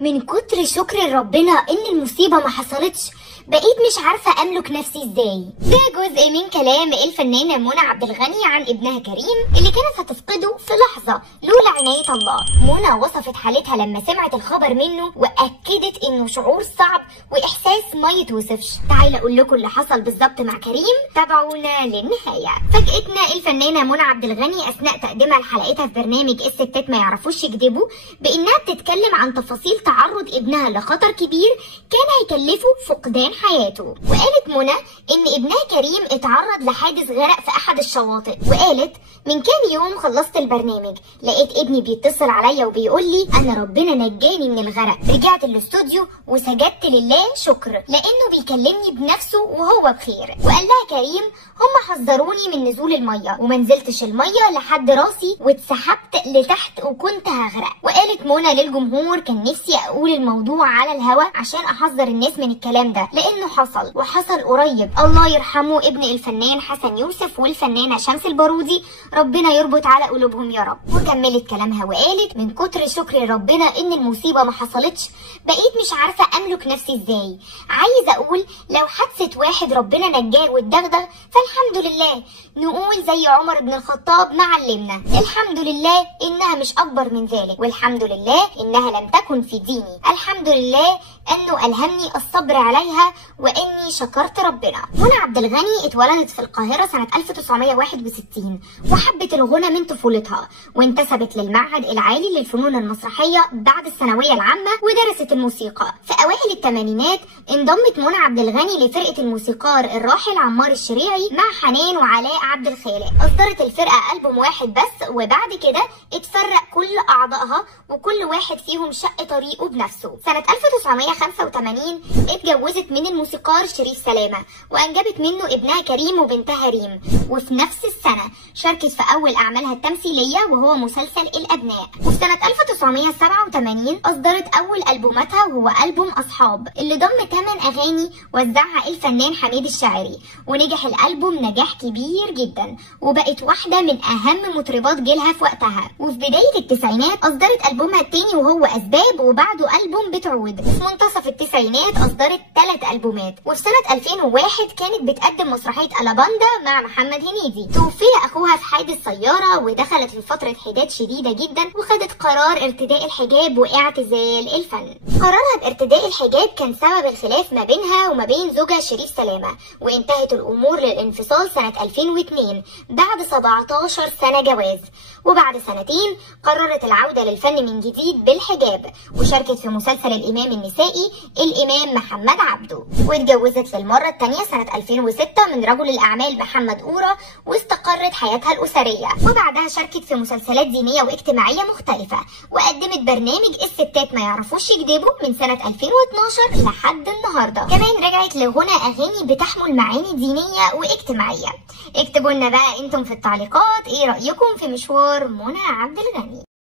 من كتر شكر ربنا ان المصيبة ما حصلتش بقيت مش عارفة املك نفسي ازاي. ده جزء من كلام الفنانة منى عبد الغني عن ابنها كريم اللي كانت هتفقده في لحظة لولا عناية الله. منى وصفت حالتها لما سمعت الخبر منه واكدت انه شعور صعب واحساس ما يتوصفش. تعالى اقول لكم اللي حصل بالظبط مع كريم، تابعونا للنهاية. فاجأتنا الفنانة منى عبد الغني اثناء تقديمها لحلقتها في برنامج الستات ما يعرفوش يكذبوا بانها بتتكلم عن تفاصيل تعرض ابنها لخطر كبير كان هيكلفه فقدان حياته. وقالت منى ان ابنها كريم اتعرض لحادث غرق في احد الشواطئ، وقالت من كام يوم خلصت البرنامج لقيت ابني بيتصل عليا وبيقول لي انا ربنا نجاني من الغرق. رجعت الاستوديو وسجدت لله شكر لانه بيكلمني بنفسه وهو بخير. وقال لها كريم هم حذروني من نزول الميه وما نزلتش الميه لحد راسي واتسحبت لتحت وكنت هغرق. وقالت منى للجمهور كان نفسي اقول الموضوع على الهوا عشان احذر الناس من الكلام ده لانه حصل وحصل قريب. الله يرحمه ابن الفنان حسن يوسف والفنانه شمس البارودي، ربنا يربط على قلوبهم يا رب. وكملت كلامها وقالت من كتر شكر ربنا ان المصيبه ما حصلتش بقيت مش عارفه املك نفسي ازاي. عايزه اقول لو حادثه واحد ربنا نجاه واتدغدغ فالحمد لله. نقول زي عمر بن الخطاب ما علمنا الحمد لله انها مش اكبر من ذلك، والحمد لله انها لم تكن في ديني، الحمد لله انه الهمني الصبر عليها واني شكرت ربنا. منى عبد الغني اتولدت في القاهره سنه 1961 وحبت الغنى من طفولتها وانتسبت للمعهد العالي للفنون المسرحيه بعد الثانويه العامه ودرست الموسيقى. في اوائل الثمانينات انضمت منى عبد الغني لفرقه الموسيقار الراحل عمار الشريعي مع حنان وعلاء عبد الخالق. اصدرت الفرقه ألبوم واحد بس وبعد كده اتفرق كل اعضائها وكل واحد فيهم شق طريقه بنفسه. سنه 1985 اتجوزت من الموسيقار شريف سلامه وانجبت منه ابنها كريم وبنتها ريم. وفي نفس السنه شاركت في اول اعمالها التمثيليه وهو مسلسل الابناء. وفي سنه 1987 اصدرت اول البوماتها وهو البوم اصحاب اللي ضم 8 اغاني وزعها الفنان حميد الشاعري، ونجح الالبوم نجاح كبير جدا وبقت واحده من اهم مطربات جيلها في وقتها. وفي بدايه التسعينات اصدرت البومها الثاني وهو اسباب وبعده البوم بتعود. وفي منتصف التسعينات اصدرت 3 البومات. وفي سنه 2001 كانت بتقدم مسرحيه الاباندا مع محمد هنيدي. توفي اخوها في حادث سياره ودخلت في فتره حداد شديده جدا وخدت قرار ارتداء الحجاب واعتزال الفن. قرارها بارتداء الحجاب كان سبب الخلاف ما بينها وما بين زوجها شريف سلامه، وانتهت الامور للانفصال سنه 2002 بعد 17 سنه جواز. وبعد سنتين قررت العوده للفن من جديد بالحجاب وشاركت في مسلسل الامام النسائي الامام محمد عبده. واتجوزت للمره الثانيه سنه 2006 من رجل الاعمال محمد قورة واستقرت حياتها الاسريه. وبعدها شاركت في مسلسلات دينيه واجتماعيه مختلفه وقدمت برنامج الستات ما يعرفوش يكذبوا من سنه 2012 لحد النهارده. كمان رجعت لغنى اغاني بتحمل معاني دينيه واجتماعيه. اكتبوا لنا بقى انتم في التعليقات ايه رايكم في مشوار منى عبد الغني.